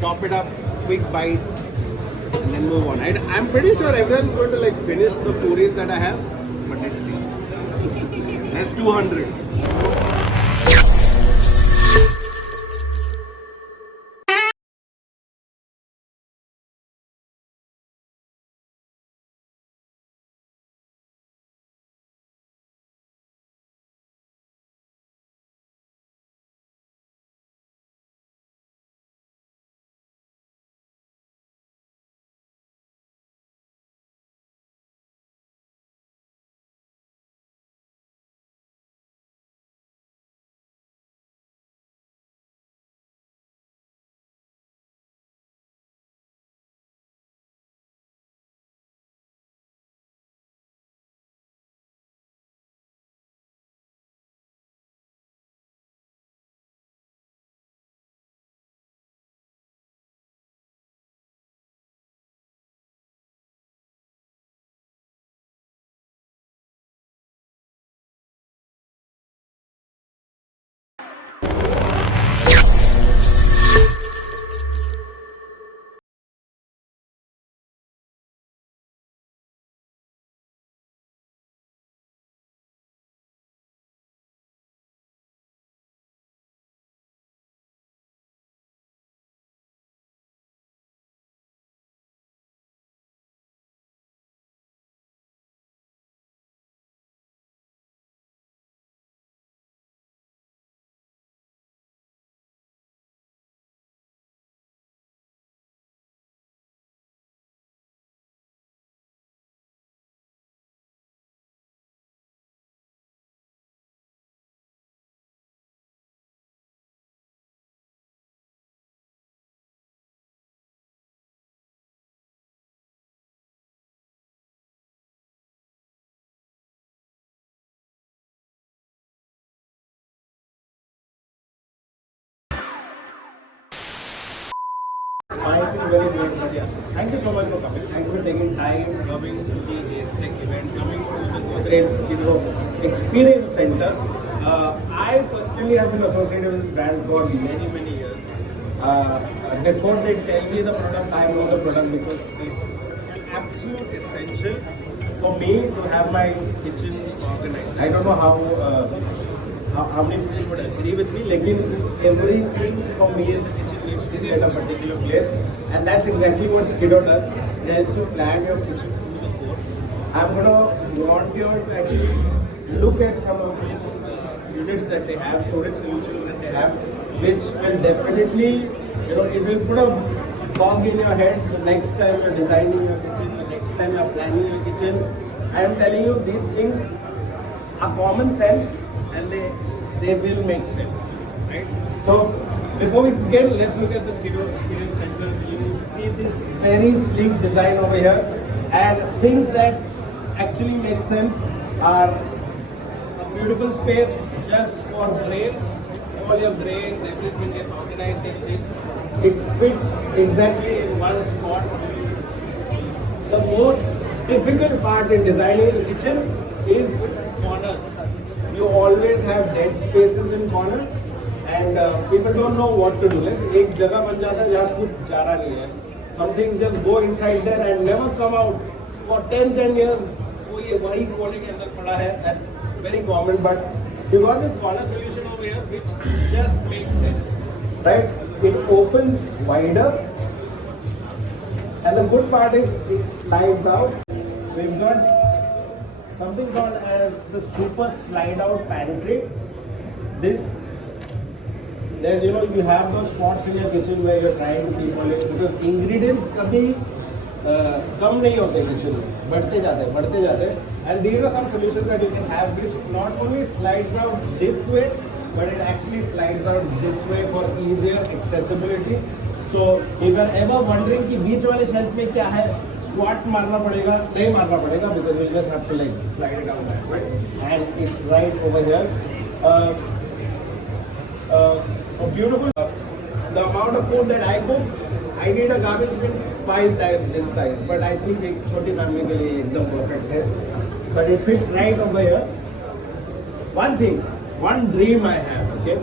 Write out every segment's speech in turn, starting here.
chop it up, quick bite, and then move on. I'm pretty sure everyone's going to like finish the puris that I have, but let's see. That's 200. I feel very great, but yeah. Thank you so much for coming. Thank you for taking time, coming to the Ace Tech event, coming to the Godrej Experience Center. I personally have been associated with this brand for many years. Before they tell me the product, I know the product because it's an absolute essential for me to have my kitchen organized. I don't know how many people would agree with me, like everything for me in the kitchen needs to be at a particular place, and that's exactly what Skido does. It helps you plan your kitchen to the core. I'm gonna want you to actually look at some of these units that they have, storage solutions that they have, which will definitely, it will put a fog in your head the next time you're designing your kitchen, the next time you're planning your kitchen. I am telling you, these things are common sense and they will make sense, right? So before we begin, let's look at the Skido Experience Center. You see this very sleek design over here, and things that actually make sense are a beautiful space just for grains. All your grains, everything gets organized in this. It fits exactly in one spot. The most difficult part in designing the kitchen is corners. You always have dead spaces in corners, and people don't know what to do. Like एक जगह बन जाता है जहाँ कुछ जा रहा नहीं है. Some things just go inside there and never come out for 10 years. वो ये वही कोने के अंदर पड़ा है. That's very common, but you got this corner solution over here which just makes sense, right? It opens wider, and the good part is it slides out. We've got something called as the super slide out pantry. There's you have those spots in your kitchen where you're trying to keep all it, because ingredients कभी कम नहीं होते kitchen में, बढ़ते जाते हैं, and these are some solutions that you can have which not only slides out this way, but it actually slides out this way for easier accessibility. So if you're ever wondering कि बीच वाले shelf में क्या है, squat मारना पड़ेगा, नहीं मारना पड़ेगा, because we'll just have to like slide it down that way, and it's right over here. A beautiful. The amount of food that I cook, I need a garbage bin 5 times this size, but I think एक छोटी family के लिए एकदम perfect है. But it fits right over here. One dream I have, okay?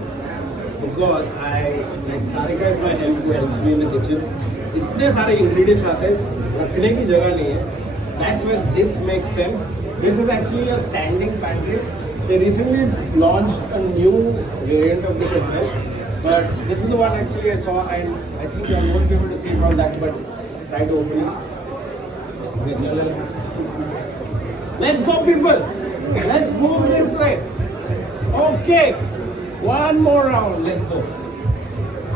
because I like Sarika is my help who helps me in the kitchen. इतने सारे ingredients आते हैं रखने की जगह नहीं है. That's where this makes sense. This is actually a standing pantry. They recently launched a new variant of this as well. But this is the one actually I saw, and I think you won't be able to see from that, but try to open it. Let's go, people! Let's move this way. Okay, one more round. Let's go.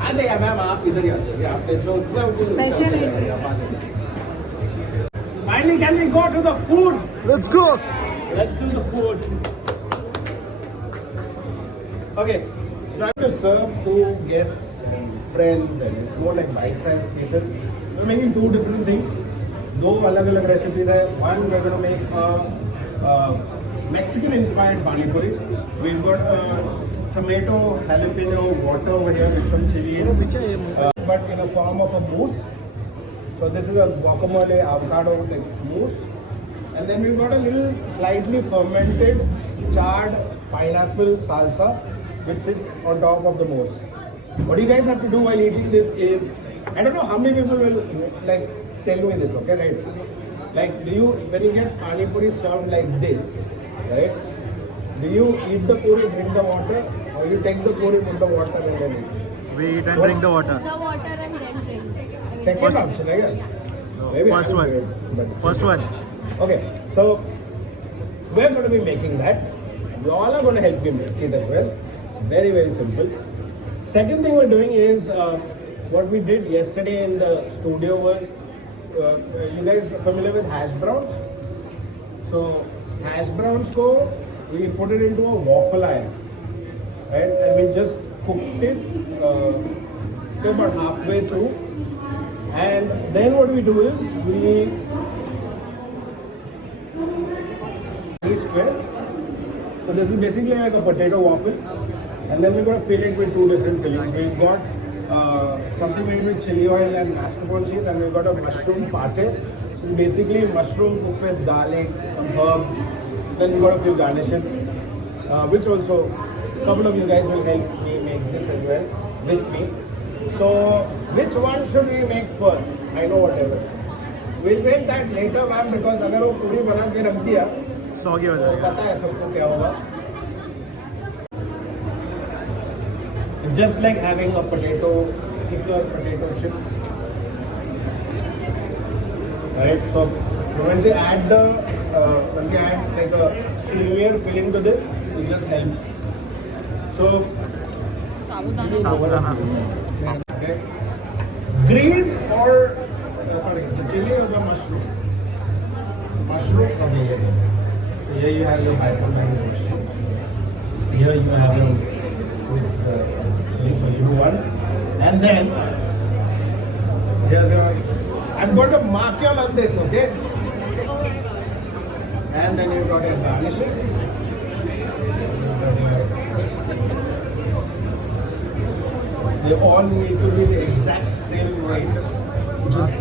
आ जाइए ma'am, आप इधर ही आ जाइए. आपने जो Finally, can we go to the food? Let's go. Let's do the food. Okay, trying to serve to guests and friends, and it's more like bite-sized pieces. We're making two different things. दो अलग-अलग recipes है. One, we're going to make a Mexican-inspired pani puri. We've got tomato jalapeno water over here with some chilies, but in a form of a mousse. So this is a guacamole avocado like mousse, and then we've got a little slightly fermented charred pineapple salsa which sits on top of the mousse. What you guys have to do while eating this is, I don't know how many people will like tell me this, okay, right? Like, do you, when you get pani puri served like this, right? Do you eat the puri, drink the water, or you take the puri, put the water, and then eat? We eat and drink the water. The water and then drink. Second option, right? No, Maybe first I one. will do it, but- First one. Okay, so we're going to be making that. You all are going to help me make it as well. Very, very simple. Second thing we're doing is what we did yesterday in the studio was, you guys are familiar with hash browns? So hash browns ko, we put it into a waffle iron, right? And we just cooked it so about halfway through. And then what we do is we these squares. So this is basically like a potato waffle, and then we're going to fill it with two different fillings. We've got something made with chili oil and mascarpone cheese, and we've got a mushroom pate. So it's basically mushroom cooked with garlic, some herbs. Then we've got a few garnishes, which also a couple of you guys will help me make this as well with me. So which one should we make first? I know whatever. We'll make that later, ma'am, because अगर वो पूरी बना के रख दिया, Soggy हो तो जाएगा. पता है सबको क्या होगा. Just like having a potato, thicker potato chip. Right. So when you add the, when you add like a creamier filling to this, it just help. So. Sabudana. Okay. Green or sorry, the chili or the mushroom? Mushroom or the yellow? So here you have your hypermanaged mushroom. Here you have your with chili, so you do one, and then here's your. I'm going to mark you on this, okay? And then you've got your garnishes. They all need to be the exact same weight, which is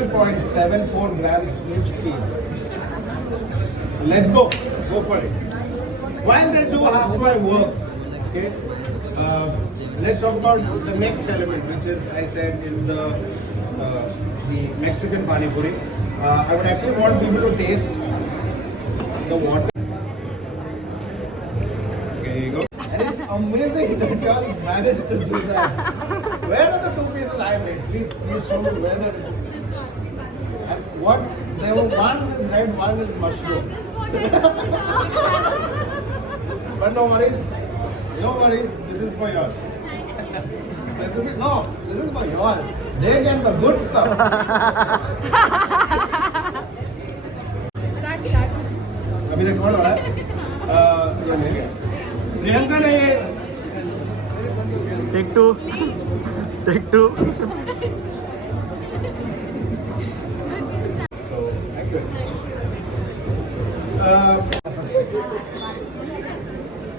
3.74 grams each piece. Let's go for it. While they do half my work, okay, let's talk about the next element, which is, I said, is the Mexican pani puri. I would actually want people to taste the water. There you go. Amazing that y'all managed to do that. Where are the two pieces I made? Please show me where the and what? There were one is red, one is mushroom. But no worries. No worries. This is for y'all. No, this is for y'all. They get the good stuff. अभी record हो रहा है. प्रियंका ने Take two. Take two. So, thank you.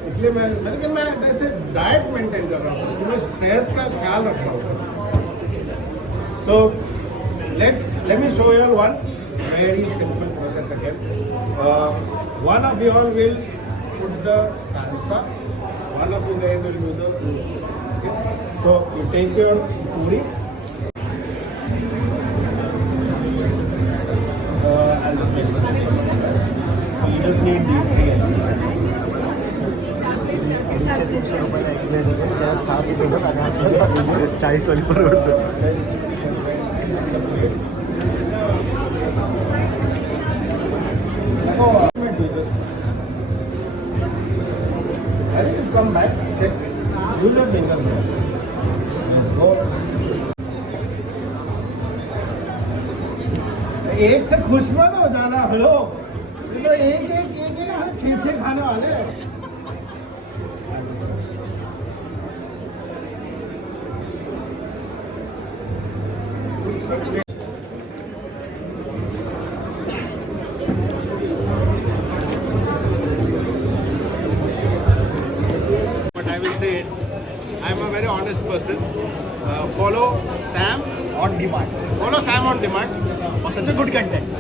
इसलिए मैं ऐसे diet maintain कर रहा हूँ, मैं सेहत का ख्याल रख रहा हूँ. So let me show you one very simple process again. One of you all will put the salsa, one of you guys will do the rules. Okay? So you take your puri. I'll just make it. So you just need these three items. 200-300 रुपयाला एक plate होते त्यात 6 piece होतात आणि आपल्याला 40 वाली परवडतं. I think it's come back. Check. Use your finger. Go. एक से खुश मत हो जाना हम लोग. ये तो एक हम 6 खाने वाले हैं. But I will say it. I am a very honest person. Follow Sam on demand Follow Sam on demand for such a good content.